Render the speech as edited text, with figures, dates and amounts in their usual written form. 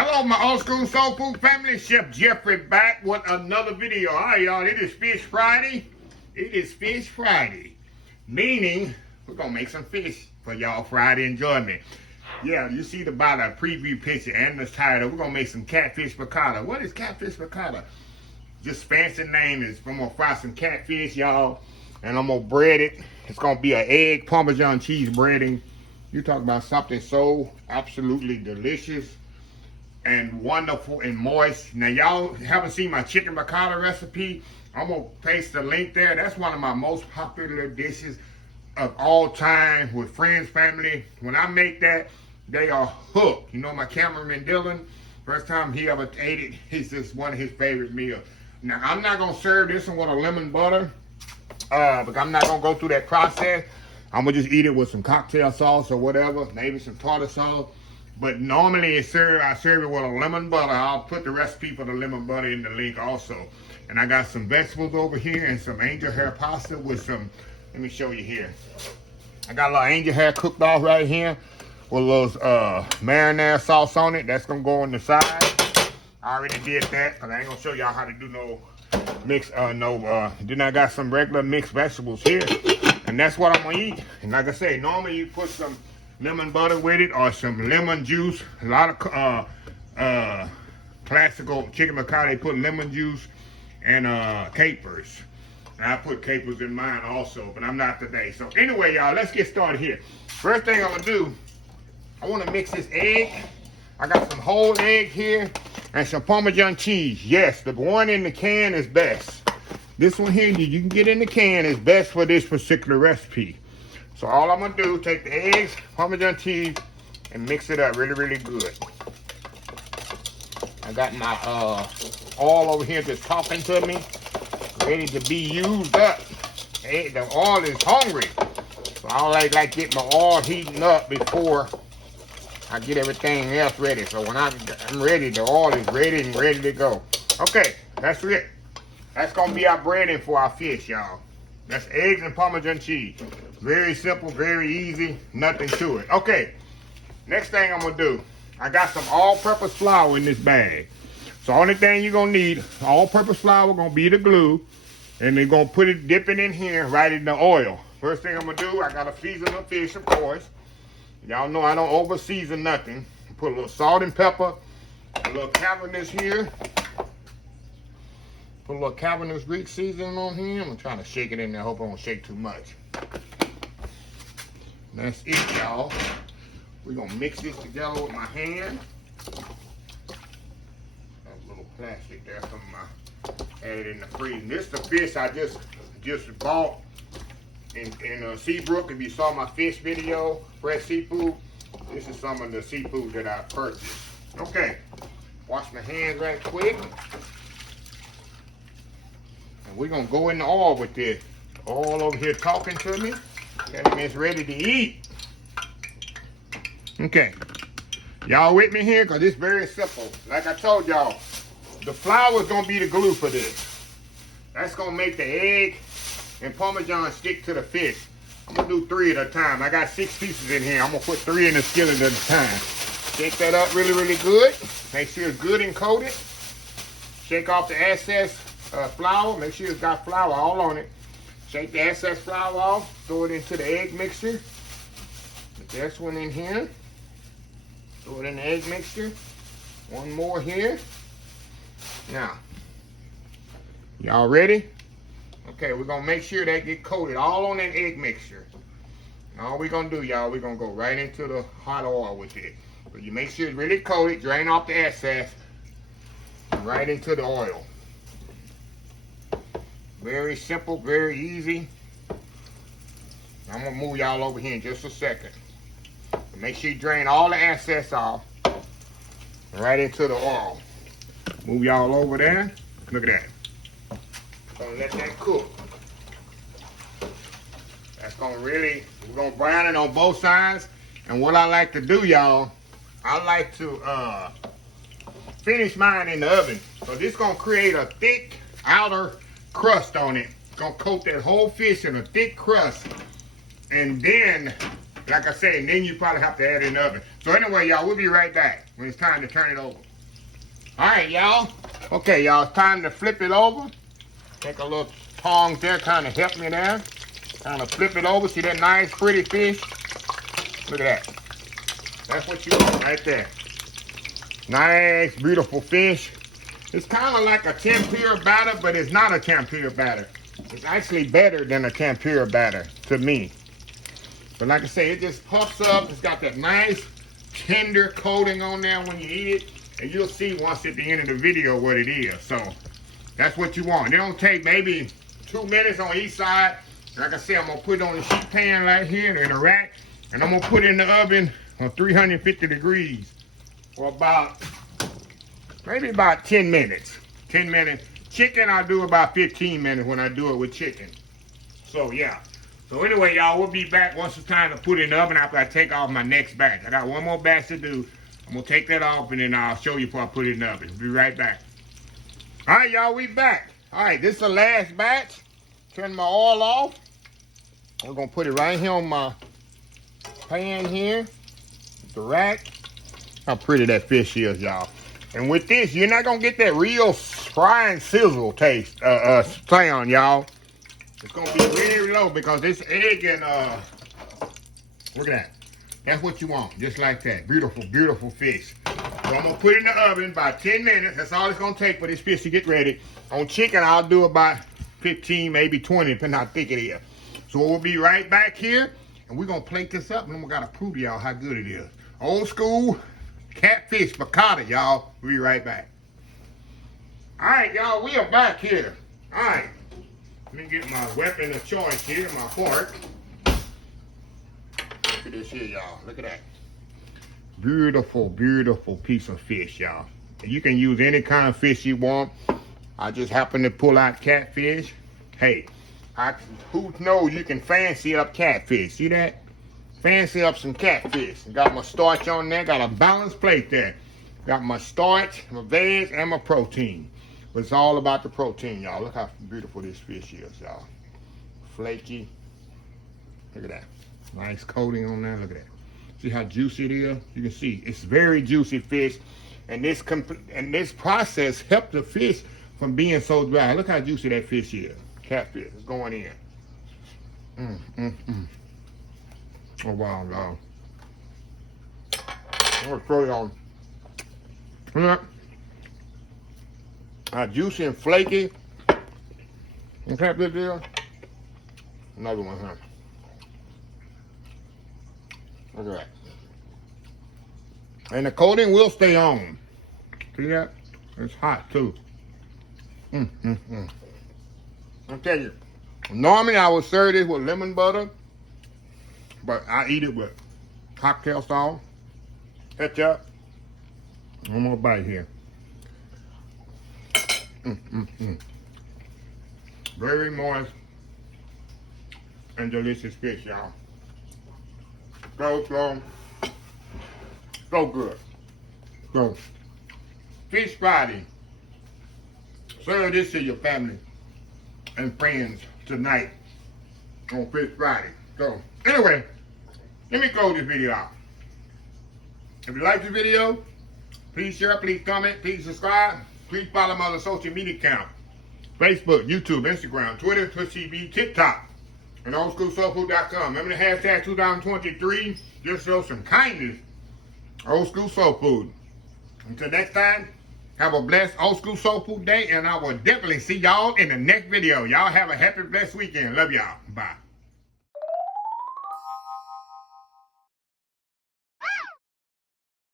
Hello, my old school soul food family. Chef Jeffrey back with another video. All right, y'all. It is Fish Friday. It is Fish Friday, meaning we're gonna make some fish for y'all Friday enjoyment. Yeah, you see by the preview picture and the title, we're gonna make some catfish picatta. What is catfish picatta? Just fancy name is I'm gonna fry some catfish, y'all, and I'm gonna bread it. It's gonna be an egg Parmesan cheese breading. You talk about something so absolutely delicious and wonderful and moist. Now, y'all haven't seen my chicken picatta recipe. I'm gonna paste the link there. That's one of my most popular dishes of all time with friends, family. When I make that, they are hooked. You know, my cameraman Dylan, first time he ever ate it, it's just one of his favorite meals. Now, I'm not gonna serve this one with a lemon butter, because I'm not gonna go through that process. I'm gonna just eat it with some cocktail sauce or whatever, maybe some tartar sauce. But normally I serve it with a lemon butter. I'll put the recipe for the lemon butter in the link also. And I got some vegetables over here and some angel hair pasta with some, let me show you here. I got a little angel hair cooked off right here with a little marinara sauce on it. That's gonna go on the side. I already did that because I ain't gonna show y'all how to do no mix, then I got some regular mixed vegetables here. And that's what I'm gonna eat. And like I say, normally you put some lemon butter with it or some lemon juice. A lot of classical chicken picatta, they put lemon juice and capers. And I put capers in mine also, but I'm not today. So anyway, y'all, let's get started here. First thing I'm gonna do, I wanna mix this egg. I got some whole egg here and some Parmesan cheese. Yes, the one in the can is best. This one here, you can get in the can, is best for this particular recipe. So all I'm gonna do, take the eggs, Parmesan cheese, and mix it up really, really good. I got my oil over here just talking to me, ready to be used up. Hey, the oil is hungry. So I like get my oil heating up before I get everything else ready. So when I'm ready, the oil is ready and ready to go. Okay, that's it. That's gonna be our breading for our fish, y'all. That's eggs and Parmesan cheese. Very simple, very easy, nothing to it. Okay, next thing I'm gonna do, I got some all-purpose flour in this bag. So only thing you're gonna need, all-purpose flour gonna be the glue, and they're gonna dip it in here, right in the oil. First thing I'm gonna do, I gotta season the fish, of course. Y'all know I don't over-season nothing. Put a little salt and pepper, a little cavernous here. Put a little cavernous Greek seasoning on here. I'm trying to shake it in there. I hope I don't shake too much. That's it, y'all. We're gonna mix this together with my hand. A little plastic there from my, had it in the freezer. This is the fish I just bought in Seabrook. If you saw my fish video, fresh seafood, this is some of the seafood that I purchased. Okay, wash my hands right quick. And we're gonna go in the oil with this. Oil over here talking to me. That means ready to eat. Okay. Y'all with me here? Because it's very simple. Like I told y'all, the flour is gonna be the glue for this. That's gonna make the egg and Parmesan stick to the fish. I'm gonna do 3 at a time. I got 6 pieces in here. I'm gonna put 3 in the skillet at a time. Shake that up really, really good. Make sure it's good and coated. Shake off the excess flour. Make sure it's got flour all on it. Shake the excess flour off. Throw it into the egg mixture. Put this one in here. Throw it in the egg mixture. One more here. Now, y'all ready? Okay, we're gonna make sure that get coated all on that egg mixture. And all we're gonna do, y'all, we're gonna go right into the hot oil with it. So you make sure it's really coated, drain off the excess, and right into the oil. Very simple, very easy. I'm gonna move y'all over here in just a second. Make sure you drain all the excess off. Right into the oil. Move y'all over there. Look at that. Gonna let that cook. That's gonna we're gonna brown it on both sides. And what I like to do, y'all, I like to finish mine in the oven. So this gonna create a thick outer crust on it. Gonna coat that whole fish in a thick crust. And then, like I said, then you probably have to add it in the oven. So anyway, y'all, we'll be right back when it's time to turn it over. All right, y'all. Okay, y'all, it's time to flip it over. Take a little tongs there, kind of help me there. Kind of flip it over. See that nice, pretty fish? Look at that. That's what you want right there. Nice, beautiful fish. It's kind of like a tempura batter, but it's not a tempura batter. It's actually better than a tempura batter to me. But like I say, it just puffs up. It's got that nice, tender coating on there when you eat it. And you'll see once at the end of the video what it is. So that's what you want. It don't take maybe 2 minutes on each side. Like I said, I'm going to put it on the sheet pan right here in a rack. And I'm going to put it in the oven on 350 degrees for about, maybe about 10 minutes. 10 minutes. Chicken, I'll do about 15 minutes when I do it with chicken. So, yeah. So, anyway, y'all, we'll be back once it's time to put it in the oven after I take off my next batch. I got one more batch to do. I'm going to take that off, and then I'll show you before I put it in the oven. Be right back. All right, y'all, we back. All right, this is the last batch. Turn my oil off. I'm going to put it right here on my pan here. The rack. How pretty that fish is, y'all. And with this, you're not going to get that real fry and sizzle taste, sound, y'all. It's going to be very low because this egg and, look at that. That's what you want, just like that. Beautiful, beautiful fish. So I'm going to put it in the oven about 10 minutes. That's all it's going to take for this fish to get ready. On chicken, I'll do about 15, maybe 20, depending on how thick it is. So we'll be right back here, and we're going to plate this up, and then we got to prove to y'all how good it is. Old school Catfish Picatta, y'all. We'll be right back. All right, y'all, we are back here. All right. Let me get my weapon of choice here, my fork. Look at this here, y'all. Look at that. Beautiful, beautiful piece of fish, y'all. And you can use any kind of fish you want. I just happen to pull out catfish. Hey, who knows you can fancy up catfish? See that? Fancy up some catfish. Got my starch on there. Got a balanced plate there. Got my starch, my veg, and my protein. But it's all about the protein, y'all. Look how beautiful this fish is, y'all. Flaky. Look at that. Nice coating on there. Look at that. See how juicy it is? You can see it's very juicy fish. And this process helped the fish from being so dry. Look how juicy that fish is. Catfish is going in. Oh, wow, y'all. I'm going to throw it on. Look. Juicy and flaky. And catfish is. Another one, huh? Look at that. And the coating will stay on. See that? It's hot too. I'll tell you, normally I would serve this with lemon butter, but I eat it with cocktail sauce, ketchup. One more bite here. Very moist and delicious fish, y'all. So good. So, Fish Friday. Serve this to your family and friends tonight on Fish Friday. So, anyway, let me close this video out. If you like this video, please share, please comment, please subscribe. Please follow my other social media accounts. Facebook, YouTube, Instagram, Twitter, Twitch TV, TikTok. And oldschoolsoulfood.com. Remember the hashtag 2023. Just show some kindness. Old School Soul Food. Until next time, have a blessed Old School Soul Food day. And I will definitely see y'all in the next video. Y'all have a happy, blessed weekend. Love y'all. Bye.